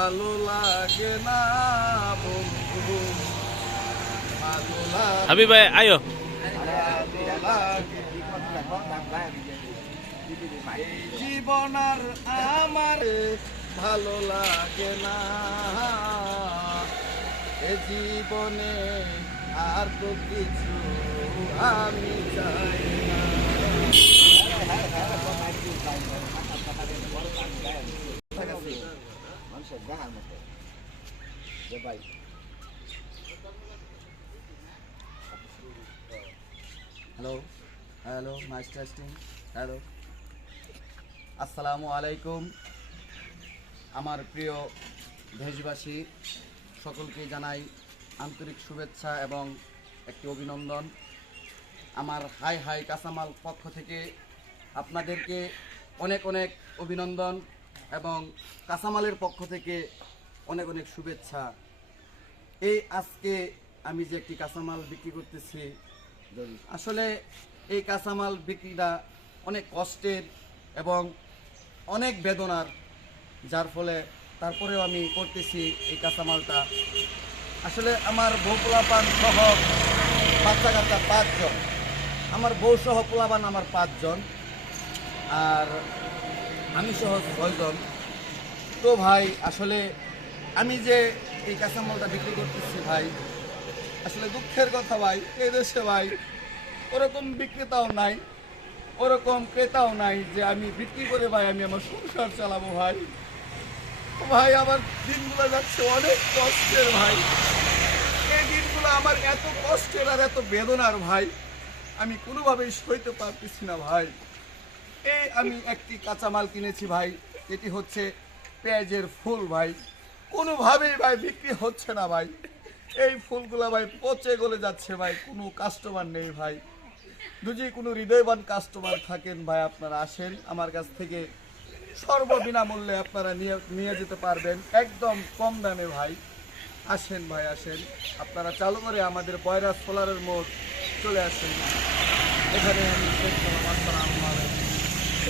ভালো লাগে না বন্ধু, ভালো লাগে হাবিব ভাই আয়ো এই জীবন আর আমার ভালো লাগে না, এ জীবনে আর তো কিছু আমি চাই না। Hello hello mic testing. Hello, আসসালামু আলাইকুম। আমার প্রিয় দেশবাসী সকলকে জানাই আন্তরিক শুভেচ্ছা এবং একটি অভিনন্দন। আমার হাই হাই কাঁচামাল পক্ষ থেকে আপনাদেরকে অনেক অনেক অভিনন্দন এবং কাঁচামালের পক্ষ থেকে অনেক অনেক শুভেচ্ছা। এই আজকে আমি যে একটি কাঁচামাল বিক্রি করতেছি, আসলে এই কাঁচামাল বিক্রিটা অনেক কষ্টের এবং অনেক বেদনার, যার ফলে তারপরেও আমি করতেছি এই কাঁচামালটা। আসলে আমার বউ পোলাপান সহ বাচ্চা কাচ্চা 5 জন, আমার বউ সহ পোলাপান আমার 5 জন, আর আমি সহ 6 জন। তো ভাই আসলে আমি যে এই কাঁচামালটা বিক্রি করতেছি ভাই, আসলে দুঃখের কথা ভাই, এই দেশে ভাই ওরকম বিক্রেতাও নাই, ওরকম ক্রেতাও নাই যে আমি বিক্রি করে ভাই আমি আমার সংসার চালাবো ভাই। ভাই আমার দিনগুলো যাচ্ছে অনেক কষ্টের ভাই, এই দিনগুলো আমার এত কষ্টের আর এত বেদনার ভাই, আমি কোনোভাবেই সইতে পারতেছি না ভাই। এই আমি একটি কাঁচামাল কিনেছি ভাই, এটি হচ্ছে পেঁয়াজের ফুল ভাই, কোনোভাবেই ভাই বিক্রি হচ্ছে না ভাই। এই ফুলগুলা ভাই পচে গলে যাচ্ছে ভাই, কোনো কাস্টমার নেই ভাই। যদি কোনো হৃদয়বান কাস্টমার থাকেন ভাই, আপনারা আসেন আমার কাছ থেকে সর্ববিনামূল্যে আপনারা নিয়ে যেতে পারবেন, একদম কম দামে ভাই। আসেন ভাই আসেন, আপনারা চালু করে আমাদের বয়রা সোলারের মোড় চলে আসেন, এখানে আমি আসসালামু আলাইকুম।